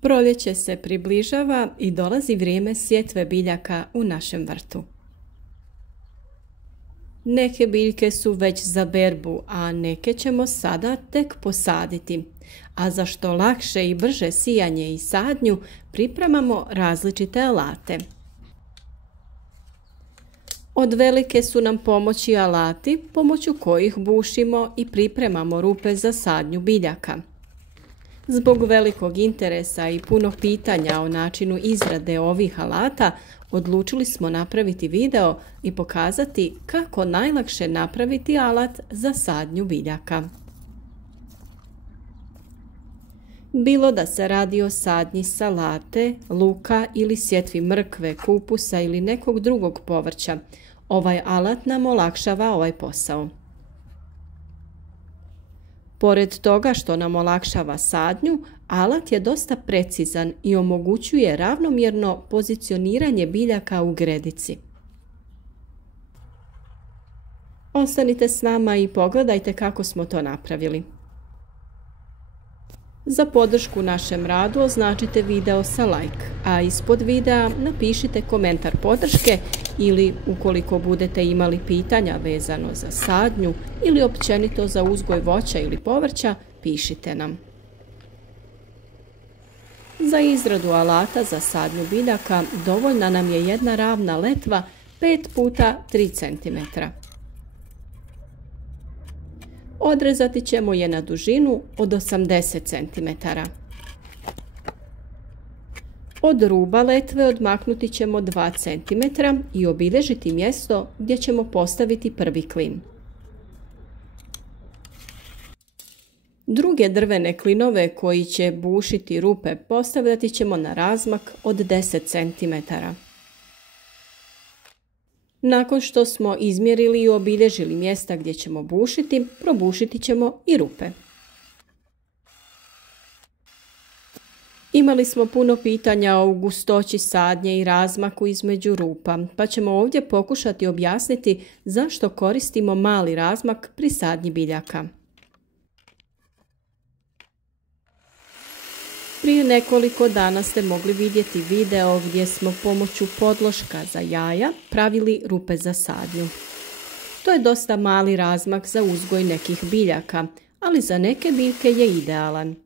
Proljeće se približava i dolazi vrijeme sjetve biljaka u našem vrtu. Neke biljke su već za berbu, a neke ćemo sada tek posaditi. A za što lakše i brže sijanje i sadnju pripremamo različite alate. Od velike su nam pomoći alati pomoću kojih bušimo i pripremamo rupe za sadnju biljaka. Zbog velikog interesa i puno pitanja o načinu izrade ovih alata, odlučili smo napraviti video i pokazati kako najlakše napraviti alat za sadnju biljaka. Bilo da se radi o sadnji salate, luka ili sjetvi mrkve, kupusa ili nekog drugog povrća, ovaj alat nam olakšava ovaj posao. Pored toga što nam olakšava sadnju, alat je dosta precizan i omogućuje ravnomjerno pozicioniranje biljaka u gredici. Ostanite s nama i pogledajte kako smo to napravili. Za podršku našem radu označite video sa like, a ispod videa napišite komentar podrške ili ukoliko budete imali pitanja vezano za sadnju ili općenito za uzgoj voća ili povrća, pišite nam. Za izradu alata za sadnju biljaka dovoljna nam je jedna ravna letva 5 puta 3 cm. Odrezati ćemo je na dužinu od 80 cm. Od ruba letve odmaknuti ćemo 2 cm i obilježiti mjesto gdje ćemo postaviti prvi klin. Druge drvene klinove koji će bušiti rupe postavljati ćemo na razmak od 10 cm. Nakon što smo izmjerili i obilježili mjesta gdje ćemo bušiti, probušiti ćemo i rupe. Imali smo puno pitanja o gustoći sadnje i razmaku između rupa, pa ćemo ovdje pokušati objasniti zašto koristimo mali razmak pri sadnji biljaka. Prije nekoliko dana ste mogli vidjeti video gdje smo pomoću podloška za jaja pravili rupe za sadnju. To je dosta mali razmak za uzgoj nekih biljaka, ali za neke biljke je idealan.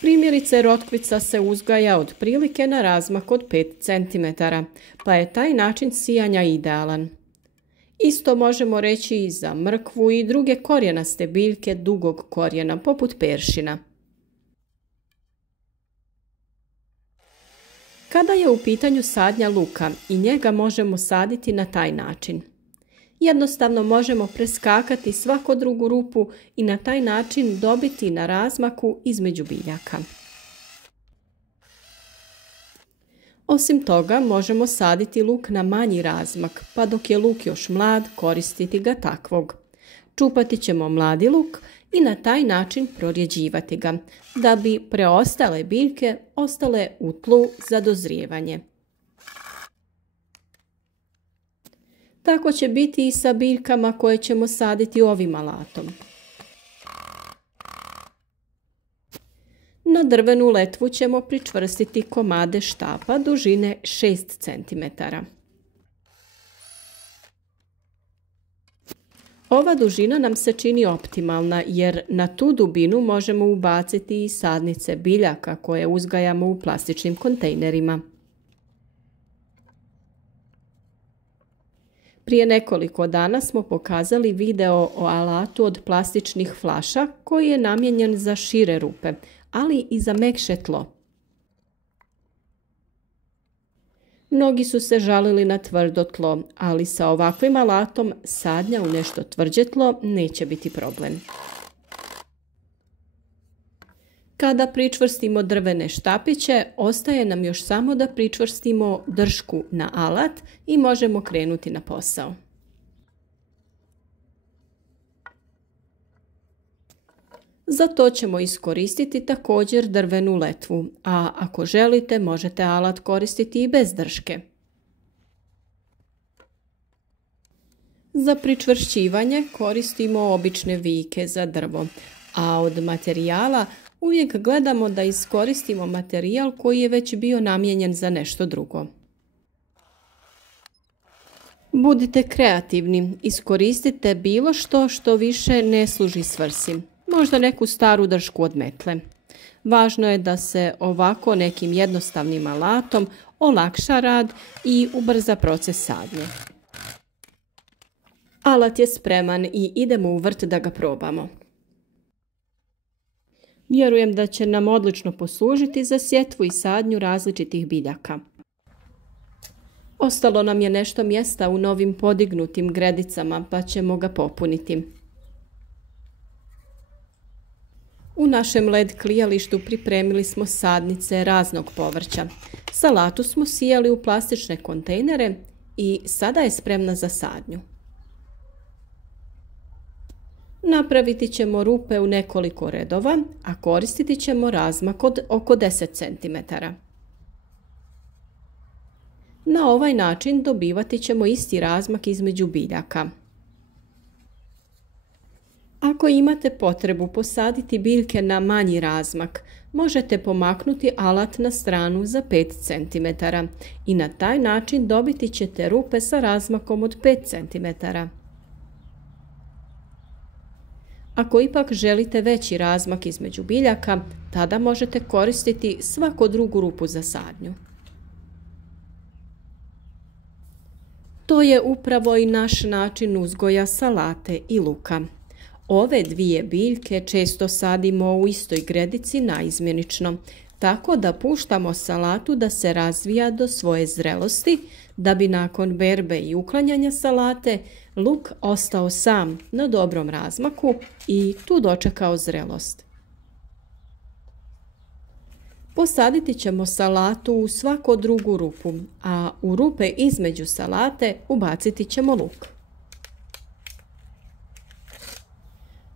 Primjerice, rotkvica se uzgaja otprilike na razmak od 5 cm, pa je taj način sijanja idealan. Isto možemo reći i za mrkvu i druge korijenaste biljke dugog korijena, poput peršina. Kada je u pitanju sadnja luka, i njega možemo saditi na taj način. Jednostavno možemo preskakati svaku drugu rupu i na taj način dobiti na razmaku između biljaka. Osim toga, možemo saditi luk na manji razmak, pa dok je luk još mlad, koristiti ga takvog. Čupati ćemo mladi luk i na taj način prorjeđivati ga, da bi preostale biljke ostale u tlu za dozrijevanje. Tako će biti i sa biljkama koje ćemo saditi ovim alatom. Na drvenu letvu ćemo pričvrstiti komade štapa dužine 6 cm. Ova dužina nam se čini optimalna jer na tu dubinu možemo ubaciti i sadnice biljaka koje uzgajamo u plastičnim kontejnerima. Prije nekoliko dana smo pokazali video o alatu od plastičnih flaša koji je namijenjen za šire rupe, ali i za mekše tlo. Mnogi su se žalili na tvrdo tlo, ali sa ovakvim alatom sadnja u nešto tvrđe tlo neće biti problem. Kada pričvrstimo drvene štapiće, ostaje nam još samo da pričvrstimo dršku na alat i možemo krenuti na posao. Za to ćemo iskoristiti također drvenu letvu, a ako želite možete alat koristiti i bez drške. Za pričvršćivanje koristimo obične vijke za drvo, a od materijala uvijek gledamo da iskoristimo materijal koji je već bio namijenjen za nešto drugo. Budite kreativni, iskoristite bilo što više ne služi svrsi, možda neku staru dršku od metle. Važno je da se ovako nekim jednostavnim alatom olakša rad i ubrza proces sadnje. Alat je spreman i idemo u vrt da ga probamo. Vjerujem da će nam odlično poslužiti za sjetvu i sadnju različitih biljaka. Ostalo nam je nešto mjesta u novim podignutim gredicama, pa ćemo ga popuniti. U našem led klijalištu pripremili smo sadnice raznog povrća. Salatu smo sijali u plastične kontejnere i sada je spremna za sadnju. Napraviti ćemo rupe u nekoliko redova, a koristiti ćemo razmak od oko 10 cm. Na ovaj način dobivati ćemo isti razmak između biljaka. Ako imate potrebu posaditi biljke na manji razmak, možete pomaknuti alat na stranu za 5 cm i na taj način dobiti ćete rupe sa razmakom od 5 cm. Ako ipak želite veći razmak između biljaka, tada možete koristiti svaku drugu rupu za sadnju. To je upravo i naš način uzgoja salate i luka. Ove dvije biljke često sadimo u istoj gredici naizmjenično, tako da puštamo salatu da se razvija do svoje zrelosti, da bi nakon berbe i uklanjanja salate luk ostao sam na dobrom razmaku i tu dočekao zrelost. Posaditi ćemo salatu u svaku drugu rupu, a u rupe između salate ubaciti ćemo luk.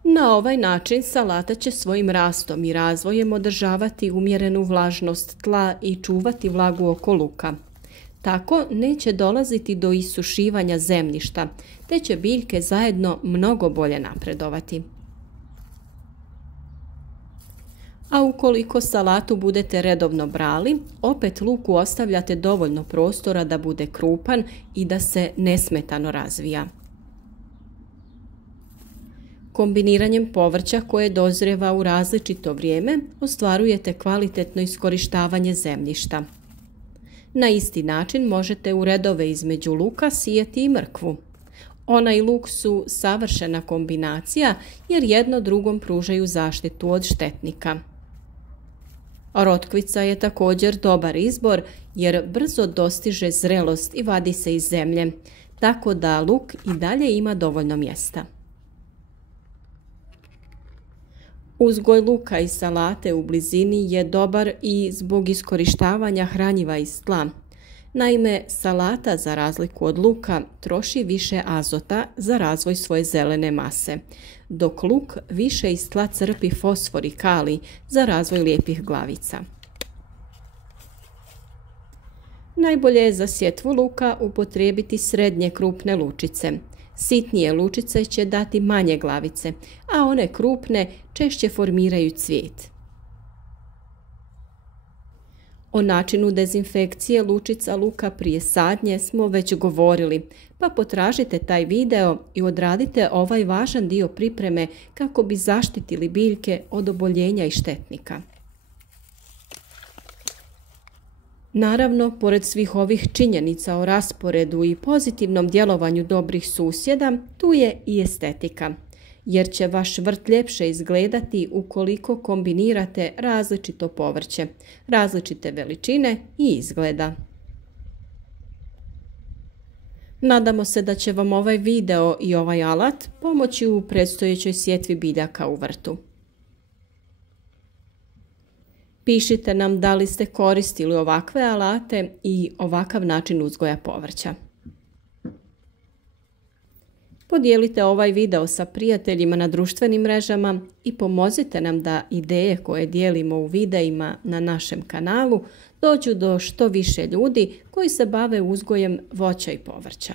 Na ovaj način salata će svojim rastom i razvojem održavati umjerenu vlažnost tla i čuvati vlagu oko luka. Tako neće dolaziti do isušivanja zemljišta, te će biljke zajedno mnogo bolje napredovati. A ukoliko salatu budete redovno brali, opet luku ostavljate dovoljno prostora da bude krupan i da se nesmetano razvija. Kombiniranjem povrća koje dozrijeva u različito vrijeme ostvarujete kvalitetno iskorištavanje zemljišta. Na isti način možete u redove između luka sijeti i mrkvu. Ona i luk su savršena kombinacija jer jedno drugom pružaju zaštitu od štetnika. Rotkvica je također dobar izbor jer brzo dostiže zrelost i vadi se iz zemlje, tako da luk i dalje ima dovoljno mjesta. Uzgoj luka i salate u blizini je dobar i zbog iskorištavanja hranjiva iz tla. Naime, salata za razliku od luka troši više azota za razvoj svoje zelene mase, dok luk više iz tla crpi fosfor i kalij za razvoj lijepih glavica. Najbolje je za sjetvu luka upotrijebiti srednje krupne lučice. Sitnije lučice će dati manje glavice, a one krupne češće formiraju cvijet. O načinu dezinfekcije lučica luka prije sadnje smo već govorili, pa potražite taj video i odradite ovaj važan dio pripreme kako bi zaštitili biljke od oboljenja i štetnika. Naravno, pored svih ovih činjenica o rasporedu i pozitivnom djelovanju dobrih susjeda, tu je i estetika, jer će vaš vrt ljepše izgledati ukoliko kombinirate različito povrće, različite veličine i izgleda. Nadamo se da će vam ovaj video i ovaj alat pomoći u predstojećoj sjetvi biljaka u vrtu. Pišite nam da li ste koristili ovakve alate i ovakav način uzgoja povrća. Podijelite ovaj video sa prijateljima na društvenim mrežama i pomozite nam da ideje koje dijelimo u videima na našem kanalu dođu do što više ljudi koji se bave uzgojem voća i povrća.